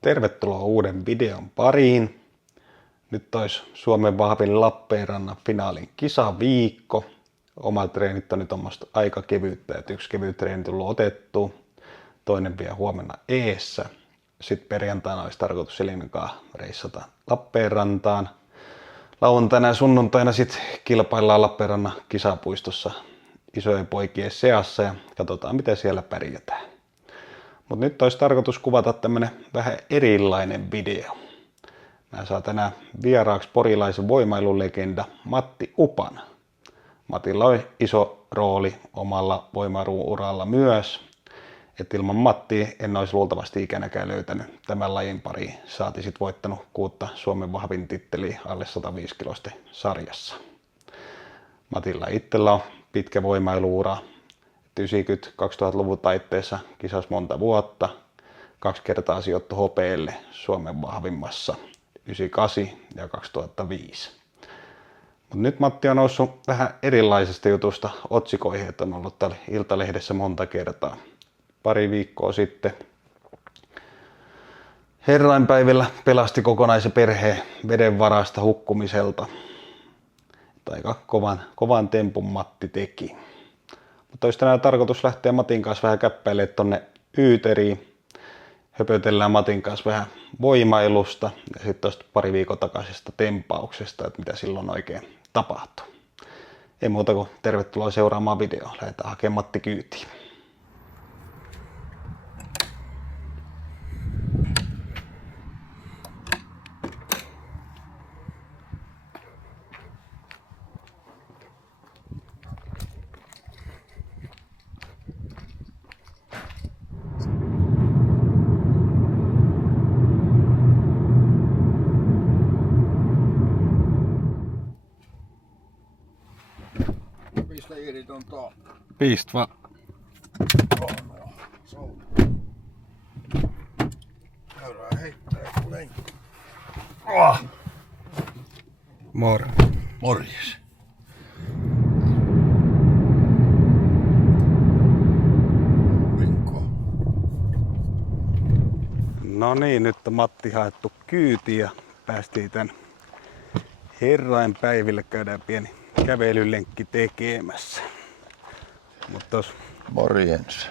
Tervetuloa uuden videon pariin. Nyt olisi Suomen vahvin Lappeenrannan finaalin kisaviikko. Omat treenit on nyt aika kevyyttä, että yksi kevyt treeni tullut otettu, toinen vielä huomenna eessä. Sitten perjantaina olisi tarkoitus Selimen kanssa reissata Lappeenrantaan. Lauantaina ja sunnuntaina sitten kilpaillaan Lappeenrannan kisapuistossa isojen poikien seassa ja katsotaan miten siellä pärjätään. Mutta nyt olisi tarkoitus kuvata tämmönen vähän erilainen video. Mä saan tänään vieraaksi porilaisen voimailulegenda Matti Upan. Matilla on iso rooli omalla voimailuuralla myös. Et ilman Mattia en olisi luultavasti ikänäkään löytänyt tämän lajin pariin. Saati sit voittanut 6 Suomen vahvin titteliä alle 105 kilosten sarjassa. Matilla itsellä on pitkä voimailuura. 90-2000-luvun taitteessa kisasi monta vuotta. 2 kertaa sijoittui hopeelle Suomen vahvimmassa 98 ja 2005. Mut nyt Matti on noussut vähän erilaisesta jutusta otsikoihin, että on ollut täällä Iltalehdessä monta kertaa. Pari viikkoa sitten herrainpäivillä pelasti kokonaisen perheen veden varasta hukkumiselta. Aika kovan tempun Matti teki. Mutta olisi tänään tarkoitus lähteä Matin kanssa vähän käppäilemään tonne Yyteriin. Höpötellään Matin kanssa vähän voimailusta ja sitten tuosta pari viikon takaisesta tempauksesta, että mitä silloin oikein tapahtui. Ei muuta kuin tervetuloa seuraamaan videoa. Lähdetään hakemaan Matti kyytiin. Pistä irti ton tuo. Pist vaan. Käydään heittää lenkki. Morjes. Aurinko. No niin, nyt on Matti haettu kyyti ja päästiin tän herrainpäiville. Käydään pieni kävelylenkki tekemässä. Mutta tuossa Morjens.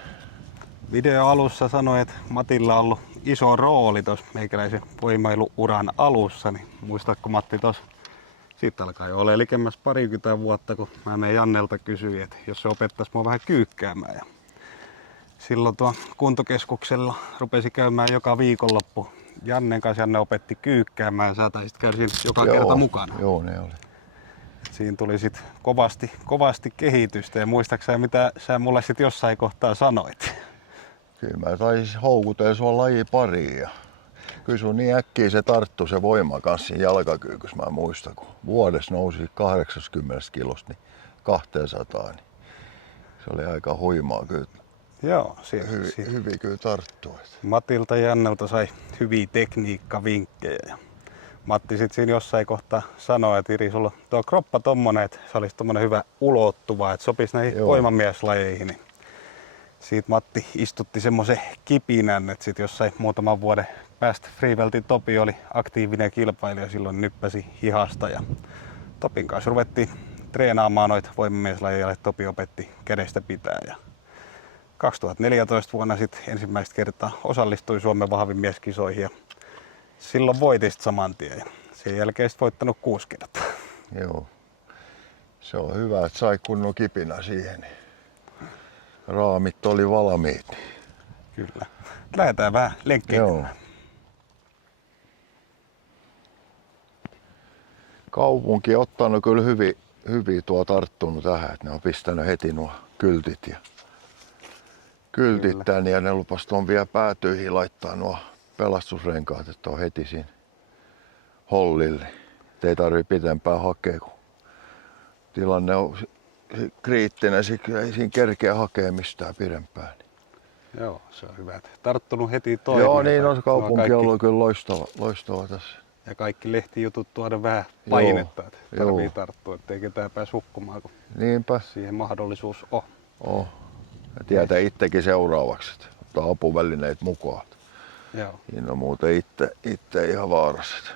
video alussa sanoin, että Matilla on ollut iso rooli tuossa meikäläisen voimailuuran alussa, niin muistatko Matti tuossa? Siitä alkaa jo olla likemmäs 20 vuotta, kun mä meidän Jannelta kysyin, että jos se opettaisi mua vähän kyykkäämään. Ja silloin tuo kuntokeskuksella rupesi käymään joka viikonloppu Jannen kanssa. Janne opetti kyykkäämään ja sä taisit käydä siinä joka kerta mukana. Joo, ne oli. Siinä tuli sit kovasti kehitystä ja muistaakseni mitä sä mulle sit jossain kohtaa sanoit? Kyllä mä taisin houkutella sua laji pariin ja kyllä sun niin äkkiä se tarttu se voima kanssa siinä jalkakyykyssä, mä muistan, kun vuodessa nousi 80 kilosta niin 200, niin se oli aika huimaa kyllä. Joo, Hyvin kyllä tarttua. Matilta ja Jannelta sai hyviä tekniikkavinkkejä. Ja Matti sit siinä jossain kohtaa sanoi, että Iri, sulla on tuo kroppa tommonen, että se olisi tommonen hyvä ulottuva, että sopisi näihin voimamieslajeihin. Niin siitä Matti istutti semmoisen kipinän, että sit jossain muutaman vuoden päästä Freeveltin Topi oli aktiivinen kilpailija, silloin nyppäsi hihasta. Ja Topin kanssa ruvettiin treenaamaan noita voimamieslajeja, että Topi opetti kädestä pitää. Ja 2014 vuonna sit ensimmäistä kertaa osallistui Suomen vahvin mieskisoihin ja silloin voitin saman tien ja sen jälkeen sit voittanut 6 kertaa. Joo. Se on hyvä, että sai kunnon kipinä siihen. Raamit oli valmiit. Kyllä. Lähdetään vähän lenkkeilemään. Kaupunki on ottanut kyllä hyvin tarttunut tähän, että ne on pistänyt heti nuo kyltit tänne ja ne lupas tuon vielä päätyihin laittaa nuo pelastusrenkaat, että on heti siinä hollille. Et ei tarvitse pitempään hakea, kun tilanne on kriittinen, ei siinä kerkeä hakea mistään pidempään. Joo, se on hyvä. Tarttunut heti toimeen. Joo, niin on kaupunki ollut kyllä loistava tässä. Ja kaikki lehtijutut tuoda vähän painetta, että tarvii tarttua, ettei ketään pääse hukkumaan, kun niinpä siihen mahdollisuus on. Ja tietää itsekin seuraavaksi, että ottaa apuvälineet mukaan. Joo. Siinä on muuten itse ihan vaarassa.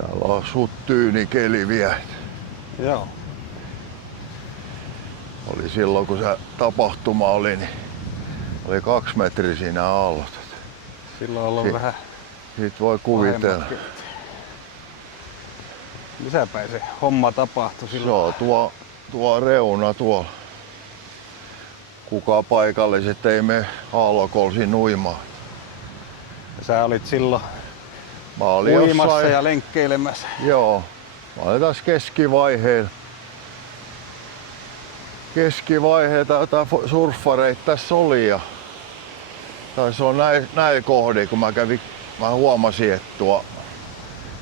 Täällä on suht tyyni keli vielä. Joo. Oli silloin kun se tapahtuma oli, niin oli 2 metriä siinä aallot. Silloin on ollut vähän Siitä voi kuvitella. pahemmatkin. Missäpäin se homma tapahtui Se silloin? on tuo reuna tuolla. Kuka paikalliset ei me aallokolsin uimaan. Sä olit silloin Mä olin uimassa jossain, ja lenkkeilemässä. joo, mä olin tässä keskivaiheella. Keskivaiheita, jotain surffareita tässä oli ja taisi olla näin kohdin, kun mä huomasin, että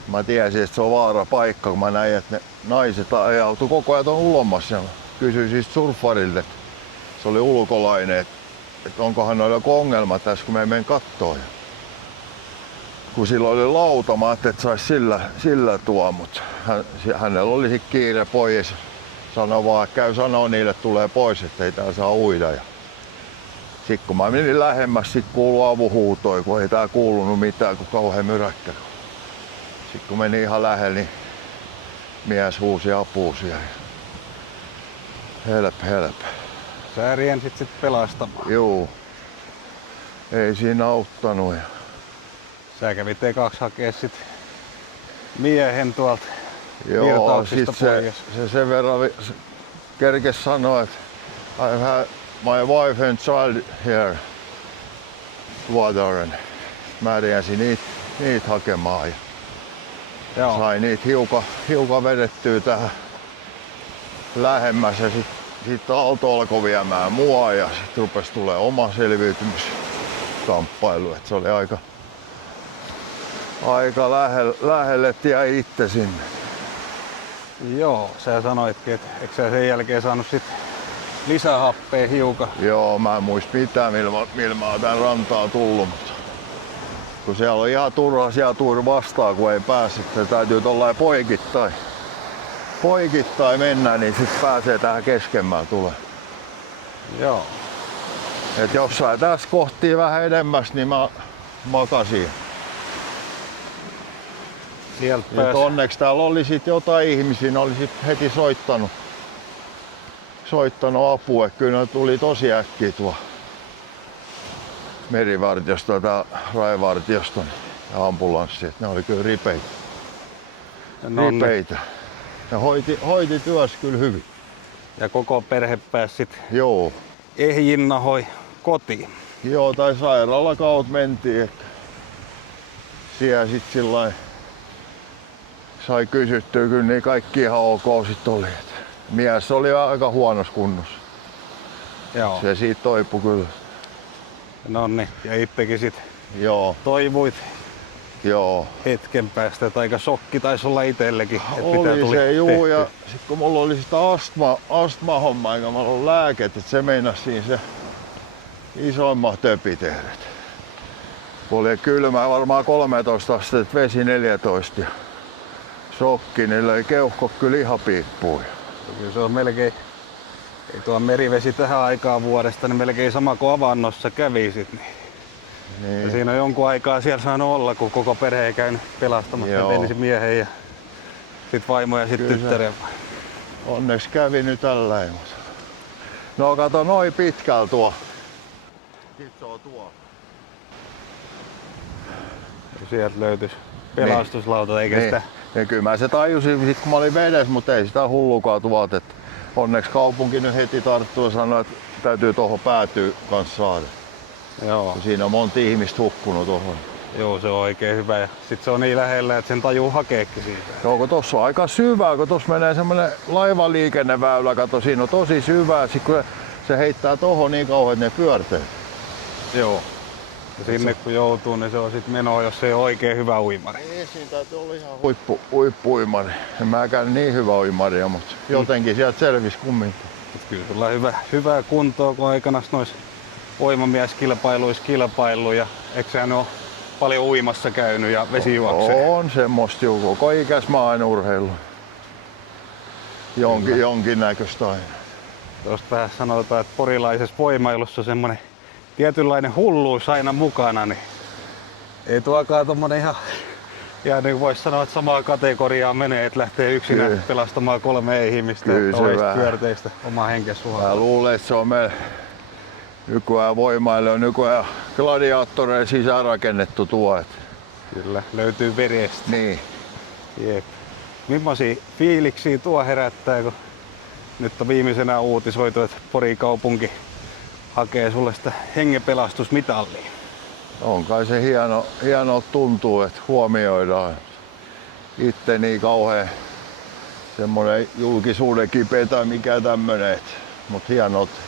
mä tiesin, että se on vaara paikka, kun mä näin, että ne naiset ajautui koko ajan ulomassa. Ja kysyin siis surffarilta, että se oli ulkolainen, että onkohan noilla joku ongelma tässä, kun me menen kattoon. Kun sillä oli lauta, mä ajattelin, että sais sillä tuo, mutta hänellä oli sit kiire pois. Sanoi vaan, että käy sanoo niille, että tulee pois, että ei täällä saa uida. Sitten kun mä menin lähemmäs, sit kuului avuhuutoja, kun ei tää kuulunut mitään, kun kauhean myräkkä. Sitten kun meni ihan lähelle, niin mies huusi apua siellä. Help. Sä riensit sit pelastamaan. Juu. Ei siinä auttanut. Sä kävit ekaksi hakee sit miehen tuolta Joo, virtauksista sit pois. se sen verran kerkes sanoa, että I have my wife and child here water. Mä riensin niitä hakemaan ja Joo. sain niitä hiukan vedettyä tähän lähemmäs ja sit Aalto alkoi viemään mua ja sit rupes tulee oma selviytymiskamppailu. Et se oli aika lähelle, että jäi itse sinne. Joo, sä sanoitkin, että eikö sä sen jälkeen saanut sit lisähappea hiukan? Joo, mä en muista mitään, millä mä oon tän rantaa tullut, mutta kun siellä on ihan turha siellä tuuri vastaan, kun ei pääse, se täytyy tollain poikittain mennä, niin sit pääsee tähän keskemmään tulee. Joo. Et jossain tässä kohtii vähän edemmäs, niin mä makasin. Sieltä Et pääsi. onneksi täällä oli sit jotain ihmisiä, ne oli sit heti soittanut apua. Et kyllä ne tuli tosi äkkiä tuo merivartiosto tai raivartiosto ja ambulanssi. Et ne oli kyllä ripeitä. Ne hoiti työssä kyllä hyvin. Ja koko perhe pääsi sit Joo. ehjinnahoi kotiin. Joo, tai sairaalakaut mentiin. Että siellä sit sillain sai kysyttyä, kyllä niin kaikki ihan ok sit oli. Et mies oli aika huonossa kunnossa. Joo. Se siitä toipui kyllä. Nonni. Ja itsekin sit Joo, toivuit joo. hetken päästä, että aika shokki taisi olla itsellekin, että mitä Oli tuli se juu, ja tehtyä. sit kun mulla oli sitä astmahommaa, eikä mulla ollut lääket, että se meinasi siinä se isoimmat töpitehdät. Kun oli kylmää varmaan 13 astetta, vesi 14 ja shokki, niin löi keuhko kyllä ihan piippuun. Kyllä se on melkein, ei tuo merivesi tähän aikaan vuodesta, niin melkein sama kuin avannossa kävisit. Niin. Ja Niin. siinä on jonkun aikaa siellä saanut olla, kun koko perhe ei käynyt pelastamassa Joo. ensin miehen ja sit vaimo ja sit Kyllä se- tyttären. Onneksi kävi nyt tällä. No kato noin pitkällä tuo. Sit se on tuo. Sieltä löytyisi pelastuslauta eikä Niin. sitä. Ja kyllä mä se tajusin sit kun mä olin vedessä, mutta ei sitä hullukaan tuolta. Et onneksi kaupunki nyt heti tarttui ja sanoi, että täytyy tuohon päätyä kanssa saada. Joo. Kun siinä on monta ihmistä hukkunut tuohon. Joo, se on oikein hyvä ja sit se on niin lähellä, että sen tajuu hakeekin siitä. Joo, kun tossa on aika syvää, kun tossa menee semmonen laivaliikenneväylä, kato siinä on tosi syvää. Sit kun se heittää tohon niin kauan, että ne pyörtee. Joo. Ja sinne kun joutuu, niin se on sitten menoa, jos se ei ole oikein hyvä uimari. Ei, siinä täytyy olla ihan huippu-uimari. En mäkään niin hyvä uimaria, mutta jotenkin sieltä selvisi kumminkin. Mut kyllä sulla on hyvää kuntoa, kun aikana noissa voimamieskilpailuissa kilpailu. Ja eikö sehän ole paljon uimassa käynyt ja vesijuokseen? On semmoista jo koko ikäs mä aina urheilu. Jonkinnäköistä aina. Tuosta vähän sanotaan, että porilaisessa voimailussa on semmoinen tietynlainen hulluus aina mukana, niin ei tuokaan tommonen ihan niin kuin voisi sanoa, että samaa kategoriaa menee, että lähtee yksinään pelastamaan 3 ei-ihmistä pyörteistä omaa henkensä Mä suhalla. luulen, että se on meillä nykyään voimailijoilla, nykyään gladiaattoreilla sisäänrakennettu tuo. Kyllä, löytyy verestä. Niin. Jep. Millaisia fiiliksiä tuo herättää, kun nyt on viimeisenä uutisoitu, että Porin kaupunki hakee sulle sitä hengenpelastusmitallia. On kai se hieno tuntuu, että huomioidaan itse niin kauhean semmoinen julkisuuden kipeä tai mikä tämmönen. Mutta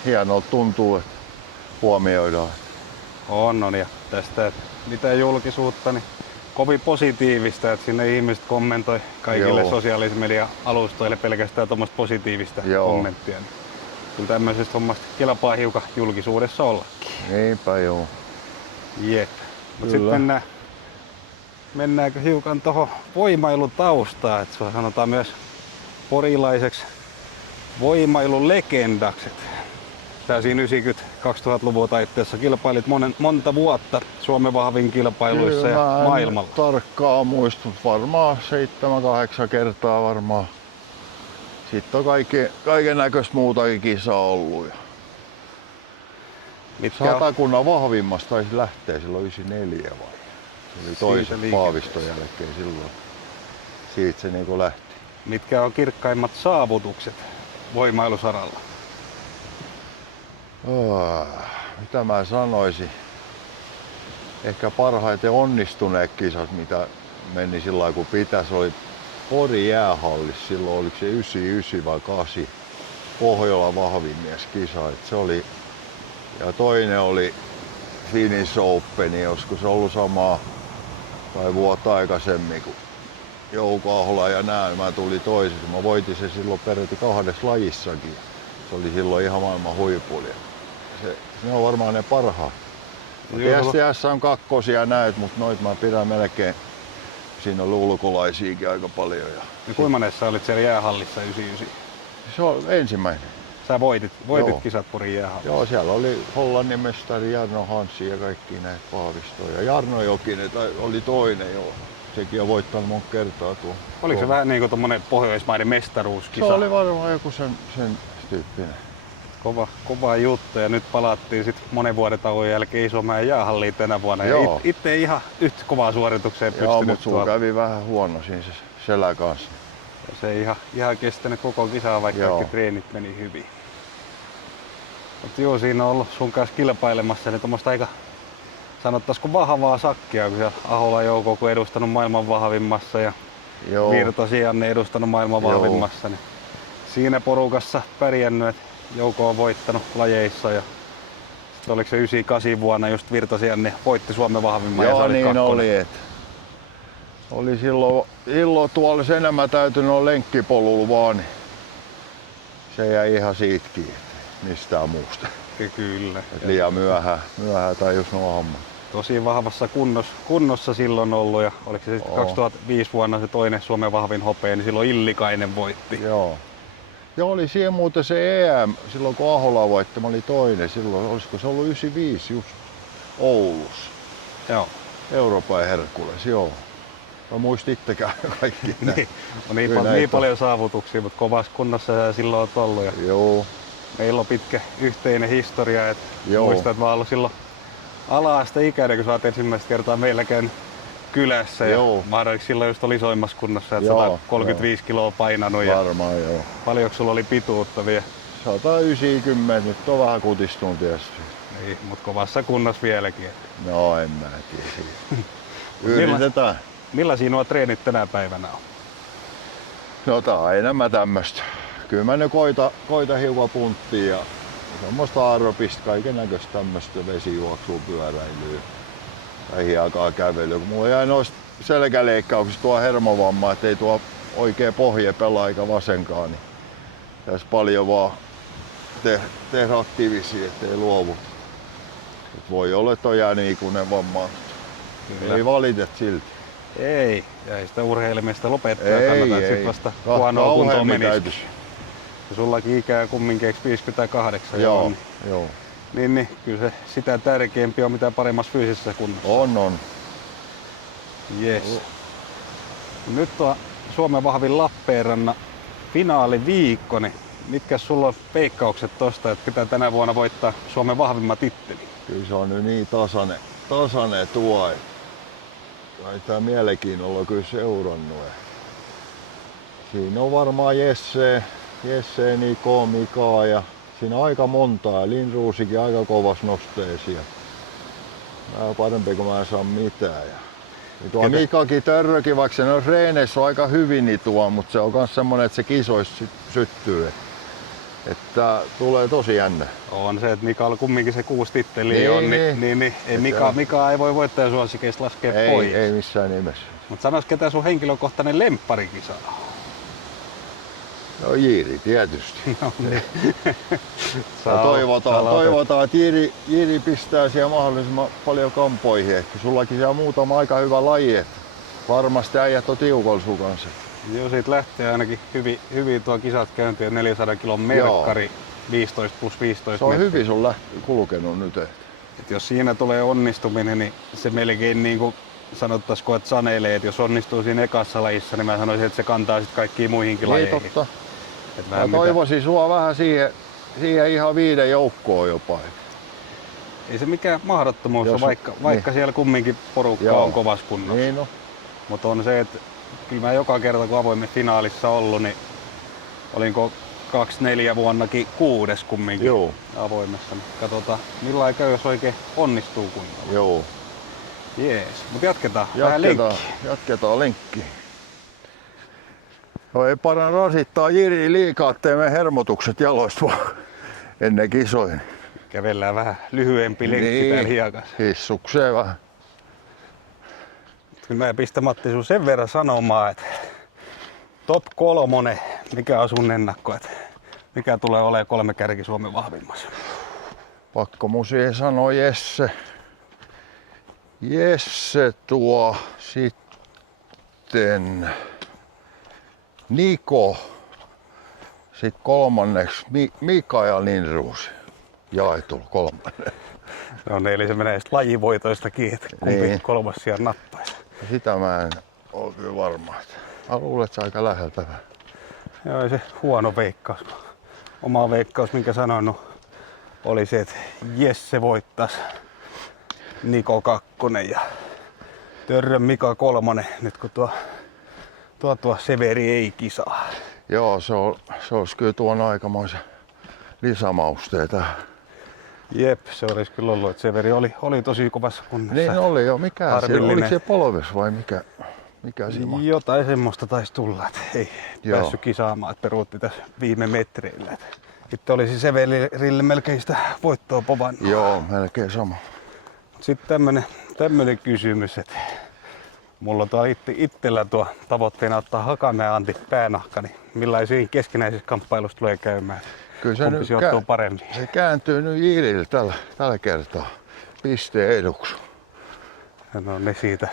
hienolta tuntuu, että huomioidaan. On ja tästä mitä julkisuutta, niin kovin positiivista, että sinne ihmiset kommentoi kaikille sosiaalisen median alustoille pelkästään tuommoista positiivista kommenttia. Niin kyllä tämmöisestä hommasta kelpaa hiukan julkisuudessa ollakin. Niinpä joo. Jep. Mut sitten mennäänkö hiukan tuohon voimailutaustaan, että sua sanotaan myös porilaiseksi voimailun legendaksi. Sä siinä 90-2000-luvun taitteessa kilpailit monta vuotta Suomen vahvin kilpailuissa ja maailmalla. Tarkkaan muistut, varmaan 7-8 kertaa varmaan. Sitten on kaiken näköistä muutakin kisaa ollut. Satakunnan vahvimmasta taisi lähteä silloin 94 vai? Se oli toisen Paaviston jälkeen silloin. Siitä se niinku lähti. Mitkä on kirkkaimmat saavutukset voimailusaralla? Mitä mä sanoisin? Ehkä parhaiten onnistuneet kisat, mitä meni sillä lailla kun pitäisi, oli Porin jäähallissa. Silloin oliko se 99 vai 8 Pohjolan vahvimmieskisa. Se oli. Ja toinen oli Finnish Open, olisiko se ollut samaa tai vuotta aikaisemmin kuin Jouko Ahola ja näin. Mä tulin toisessa. Mä voitin se silloin peräti 2 lajissakin. Se oli silloin ihan maailman huipulla. Ne on varmaan ne parhaat. TSTS on 2 näet, mutta noit mä pidän melkein. Siinä oli ulkolaisiakin aika paljon. Ja kuinka monessa olit siellä jäähallissa 99? Se on ensimmäinen. Sä voitit kisat Porin jäähallissa? Joo, siellä oli Hollannin mestari Jarno Hanssi ja kaikki näitä Paavistoja. Ja Jarno Jokinen oli toinen jo. Sekin on voittanut monta kertaa tuo. Oliko se vähän niin kuin tommonen Pohjoismaiden mestaruuskisa? Se oli varmaan joku sen tyyppinen. Kova juttu ja nyt palattiin sit monen vuoden tauon jälkeen Isomäen jäähalliin tänä vuonna. Joo. Ja itse ei ihan yhtä kovaa suoritukseen pystynyt. Joo, mutta sulla kävi vähän huono siinä se selä kanssa. Se ei ihan kestänyt koko kisaa, vaikka kaikki treenit meni hyvin. Mutta joo, siinä on ollut sun kanssa kilpailemassa niin tommoista aika sanottaisiko vahvaa sakkia, kun siellä Ahola Jouko kun edustanut maailman vahvimmassa ja Virtasi Janne edustanut maailman vahvimmassa. Niin siinä porukassa pärjännyt, että Jouko on voittanut lajeissa ja sitten oliko se 98 vuonna just Virtasi Janne voitti Suomen vahvimman ja sä olit niin kakkonen. oli. Oli silloin tuolla sen enemmän täytynyt olla lenkkipolulla vaan, niin se jäi ihan siitäkin, mistään muusta. Kyllä. Liian myöhään tajus nuo hommat. Tosi vahvassa kunnossa silloin ollut ja oliko se sitten 2005 vuonna se toinen Suomen vahvin hopea, niin silloin Illikainen voitti. Joo. Ja oli siihen muuten se EM, silloin kun Ahola voitti, mä olin toinen silloin, olisiko se ollut 95 just Oulussa. Joo. Euroopan Herkules, joo. Mä muistin itsekään kaikki niin, niin paljon saavutuksia, mutta kovassa kunnossa sä silloin oot ollut. Joo. Meillä on pitkä yhteinen historia, että muistan, että mä oon ollut silloin ala-asteikäinen, kun sä oot ensimmäistä kertaa meillä käynyt kylässä. Ja mä oon silloin just oli isoimmassa kunnossa, että 135 kiloa painanut. Varmaan joo. Paljonko sulla oli pituutta vielä? 190, nyt on vähän kutistunut tietysti. Niin, mutta kovassa kunnossa vieläkin. No en mä tiedä. Yritetään. Millaisia nuo treenit tänä päivänä on? No tää on enemmän tämmöstä. Kyllä mä nyt koita hiukan punttia ja semmoista aerobista, kaiken näköistä tämmöstä vesijuoksua, pyöräilyä. lähiaikaa kävelyä. Mulla jäi noista selkäleikkauksista tuo hermovamma, ettei tuo oikea pohje pelaa eikä vasenkaan. Niin tässä paljon vaan tehdä aktiivisia, ettei luovuta. Et voi olla, että on jäänyt ikuinen vamma. Ei valitet silti. Ei, ja ei sitä urheilemista lopettaa kannata, että sit vasta huonoa kuntoa menisi. Ja sullakin ikää kumminkin 58 joo, niin, joo. niin, kyllä se sitä tärkeämpi on mitä paremmassa fyysisessä kunnossa. On. Yes. Nyt on Suomen vahvin Lappeenrannan finaaliviikko, niin mitkä sulla on veikkaukset tosta, että pitää tänä vuonna voittaa Suomen vahvimmat titteli? Kyllä se on nyt niin tasainen tuo, että kai tää mielenkiinnolla kyllä seurannut. Siinä on varmaan Jesse, Niko, Mika ja siinä on aika montaa ja Lindruusikin aika kovas nosteisia. Vähän parempi kuin mä en saa mitään. Ja tuo Mikakin Törrökin, vaikka se on reeneissä on aika hyvin, niin mutta se on myös semmonen, että se kisoissa syttyy. Että tulee tosi jännä. On se, että Mikalla kumminkin se 6 titteliä on, niin ei Mika ei voi voittajasuosikeista laskea pois. Ei missään nimessä. Mutta sanois, ketä sun henkilökohtainen lempparikisa on? No Jiiri tietysti. No niin. Toivotaan, että Jiiri pistää siellä mahdollisimman paljon kampoihin. Ehkä sullakin siellä on muutama aika hyvä laji. Että varmasti äijät on tiukolla sun kanssa. Joo, siitä lähtee ainakin hyvin tuo kisat käyntiä 400 kilon merkkari 15+15 Se on hyvin sun kulkenut nyt. Et jos siinä tulee onnistuminen, niin se melkein niin kuin sanottaisiko, että sanelee, että jos onnistuu siinä ekassa lajissa, niin mä sanoisin, että se kantaa sitten kaikkiin muihinkin lajeihin. Totta. Mä toivoisin sua vähän siihen ihan 5 joukkoon jopa. Ei se mikään mahdottomuus ole, vaikka siellä kumminkin porukka on kovassa kunnossa. Niin no. Mutta on se, että kyllä mä joka kerta kun avoimen finaalissa ollut, niin olinko 24 vuonnakin 6 kumminkin avoimessa. Katsotaan millainen käy, jos oikein onnistuu kunnolla. Joo. Jees, mutta jatketaan vähän lenkkiä. Jatketaan lenkkiä. No ei parane rasittaa Jiri liikaa, ettei me hermotukset jaloista vaan ennen kisoja. Kävellään vähän lyhyempi lenkki täällä hiekassa. Hissukseen vähän. Kyllä mä pistän Matti sun sen verran sanomaan, että top 3, mikä on sun ennakko, että mikä tulee olemaan 3 kärki Suomen vahvimmassa? Pakko mun siihen sanoa Jesse. Jesse tuo sitten Niko. Sitten 3. Mika ja Lindruus. Jaetu 3. No niin, eli se menee sitten lajivoitoistakin, että kumpi 3 siellä nappaisi. Sitä mä en ole kyllä varma. Mä luulen, että se aika läheltä. Joo, ei se huono veikkaus. Oma veikkaus, minkä sanoin, oli se, että Jesse voittaisi Niko 2 ja Törrön Mika 3, nyt kun tuo Severi ei kisaa. Joo, se olisi kyllä tuon aikamoisen lisämausteita. Jep, se olisi kyllä ollut, että Severi oli tosi kovassa kunnossa. Niin oli jo, mikä siellä, oliko se polves vai mikä siinä? Jotain semmoista taisi tulla, että ei päässyt kisaamaan, että peruutti tässä viime metreillä. Sitten olisi Severille melkein sitä voittoa povannut. Joo, melkein sama. Sitten tämmönen kysymys, että mulla on itsellä tuo tavoitteena ottaa Hakamäen Antti päänahka, niin millaisiin keskinäisissä kamppailussa tulee käymään? Kyllä se nyt paremmin? Se kääntyy nyt Jiirille tällä kertaa pisteen eduksi. No ne siitä.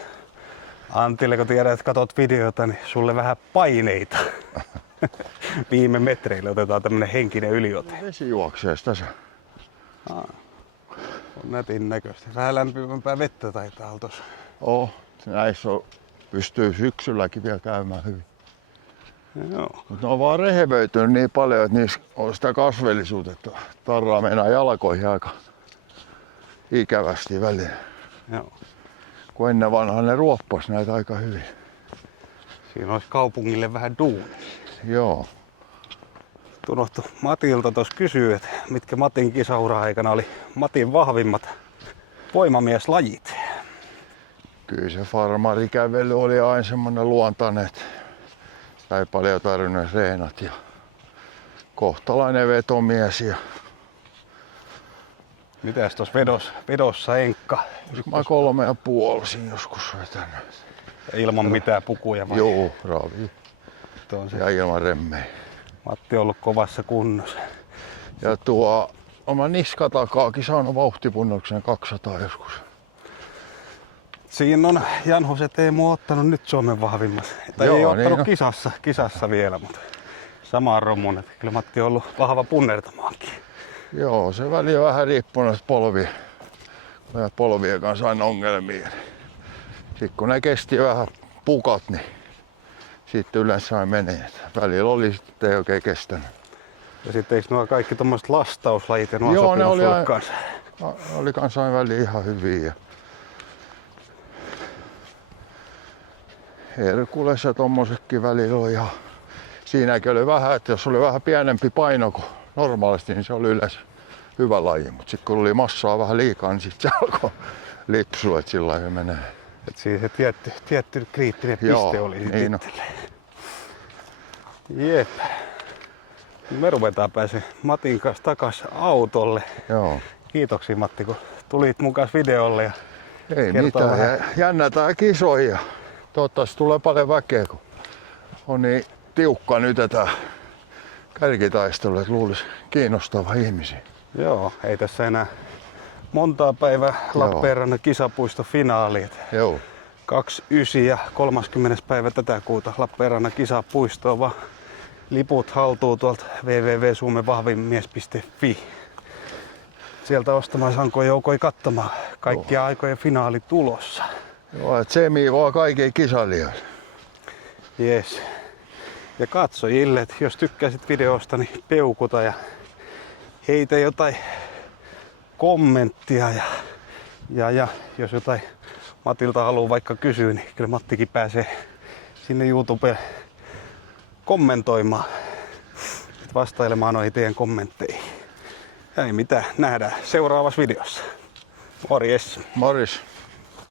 Antille, kun tiedät, että katot videota, niin sulle vähän paineita. Viime metreille otetaan tämmönen henkinen yliote. Vesi juoksee tässä. On nätin näköistä. Vähän lämpimämpää vettä taitaa olla tossa. Näissä pystyy syksylläkin vielä käymään hyvin. Joo. Mutta ne on vaan rehevöitynyt niin paljon, että niissä on sitä kasvillisuutta, että tarraa mennä jalkoihin aika ikävästi väliin. Joo. Kun ennen vanhaan ne ruoppas näitä aika hyvin. Siinä olisi kaupungille vähän duuni. Joo. Unohtui Matilta tuossa kysyä, että mitkä Matin kisaura-aikana oli Matin vahvimmat voimamieslajit. Kyllä se farmarikävely oli aina semmonen luontainen, että sitä ei paljon tarvinnut reenat ja kohtalainen vetomies ja Mitäs tuossa vedossa Enkka? Mä 3,5 siinä joskus vetänyt. Ilman mitään pukuja vai? Joo, raavi. On se. Ja ilman remmejä. Matti on ollut kovassa kunnossa. Ja oma niska takaakin saanut vauhtipunnoksen 200 joskus. Siinä on Janhuset Teemu ottanut nyt Suomen vahvimmassa. Tai Joo, ei ottanut niin kisassa vielä, mutta samaan romuun. Että kyllä Matti on ollut vahva punnertamaankin. Joo, se väli on vähän riippunut polvien kanssa aina ongelmia. Sitten kun ne kesti vähän pukat, niin sitten yleensä aina menee. Välillä oli sitten ei oikein kestänyt. Ja sitten eikö nuo kaikki tommoset lastauslajit ja nuo Joo, ne sopinut oli sulle aina- kanssa? Oli kanssa aina väliin ihan hyviä. Herkules ja tommosetkin välillä oli ihan... Siinäkin oli vähän, että jos oli vähän pienempi paino kuin normaalisti, niin se oli yleensä hyvä laji. Mutta sitten kun oli massaa vähän liikaa, niin sitten se alkoi lipsua, että sillä lailla menee. Et siinä se tietty kriittinen Joo, piste oli sit niin on. itselle. Jep. Me ruvetaan pääse Matin kanssa takas autolle. Joo. Kiitoksia Matti, kun tulit mukaan videolle. Ja Ei kertoo mitään. vähän. Ja jännätään kisoja. Toivottavasti tulee paljon väkeä, kun on niin tiukka nyt tätä kärkitaistelu, että luulisi kiinnostava ihmisiä. Joo, ei tässä enää montaa päivää Lappeenrannan kisapuisto finaali. Joo. 29 ja 30. päivä tätä kuuta Lappeenrannan kisapuistoon, vaan liput haltuu tuolta www.suomenvahvinmies.fi. Sieltä ostamaan sankoin joukoin katsomaan kaikkia aikojen finaali tulossa. Joo, että semi vaan kaikille kisailijoille. Jes. Ja katsojille, että jos tykkäsit videosta, niin peukuta ja heitä jotain kommenttia ja jos jotain Matilta haluaa vaikka kysyä, niin kyllä Mattikin pääsee sinne YouTubeen kommentoimaan, vastailemaan noihin teidän kommentteihin. Ja ei mitään, nähdään seuraavassa videossa. Morjes! Morris.